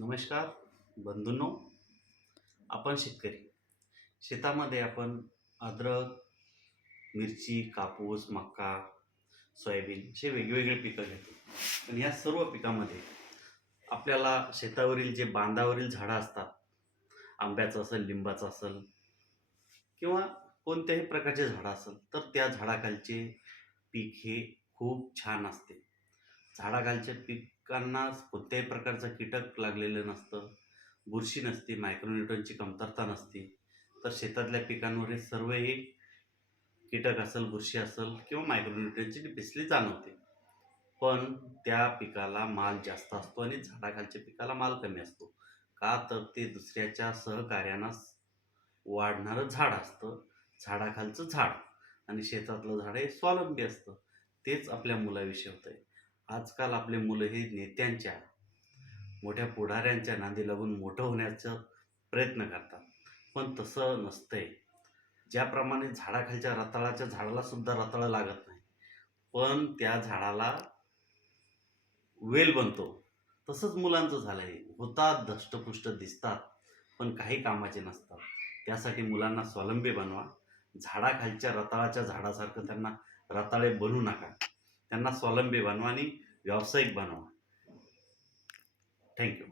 नमस्कार बंधूंनो. आपण शेतकरी. शेतामध्ये आपण अद्रक, मिरची, कापूस, मका, सोयाबीन असे वेगवेगळे पिकं घेतो. पण या सर्व पिकामध्ये आपल्याला शेतावरील जे बांधावरील झाडं असतात, आंब्याचं असेल, लिंबाचं असेल किंवा कोणत्याही प्रकारचे झाडं असेल, तर त्या झाडाखालचे पीक हे खूप छान असते. झाडाखालच्या पिकांना कोणत्याही प्रकारचं कीटक लागलेलं नसतं, बुरशी नसते, मायक्रोन्यूट्रनची कमतरता नसते. तर शेतातल्या पिकांवर हे सर्व हे कीटक असेल, बुरशी असेल किंवा मायक्रोन्यूट्रनची डिफिशियन्सी जाणवते. पण त्या पिकाला माल जास्त असतो आणि झाडाखालच्या पिकाला माल कमी असतो. का? तर ते दुसऱ्याच्या सहकार्यानं वाढणारं झाड असतं. झाडाखालचं झाड आणि शेतातलं झाड हे स्वावलंबी असतं. तेच आपल्या मुलाविषयी होतंय. आजकाल आपले मुलं हे नेत्यांच्या, मोठ्या पुढाऱ्यांच्या नादी लागून मोठं होण्याचा प्रयत्न करतात. पण तसं नसतंय. ज्याप्रमाणे झाडाखालच्या रताळाच्या झाडाला सुद्धा रताळं लागत नाही, पण त्या झाडाला वेल बनतो. तसंच मुलांचं झालंय. होतात, धष्टपुष्ट दिसतात, पण काही कामाचे नसतात. त्यासाठी मुलांना स्वावलंबी बनवा. झाडाखालच्या रताळाच्या झाडासारखं त्यांना रताळे बनवू नका. त्यांना स्वावलंबी बनवा आणि व्यावसायिक बनवा. थँक्यू.